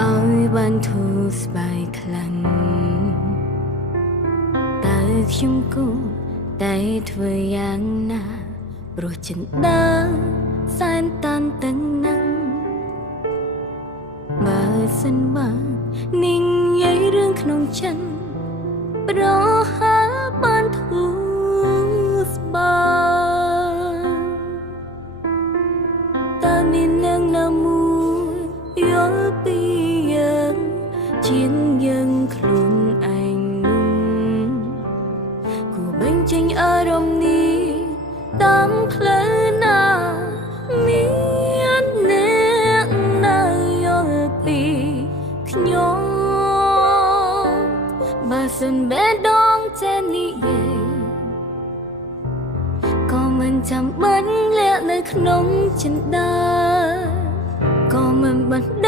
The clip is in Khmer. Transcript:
ឲ្យបានធូរស្បើយខ្លាំងតើខ្ញុំគួរតែធ្វើយ៉ាងណាព្រោះចិនដើសែនតានទាំងណាំបើសិនបាននាងនិយាយរឿងក្នុងចិត្តប្រហាបានធូរស្បើយតើមាននឹងណាមួយយល់ពីយើងជាងយើងខ្លួនឯងនោះគួរបញ្ចេញអារម្មណ៍នេះតាមផ្លូវណាមានអ្នកណាយល់ពីខ្ញុំបើសិនបេះដូងចេះនិយាយក៏មិនចាំបាច់លាក់នៅក្នុងចិន្តាក៏មិនបណ្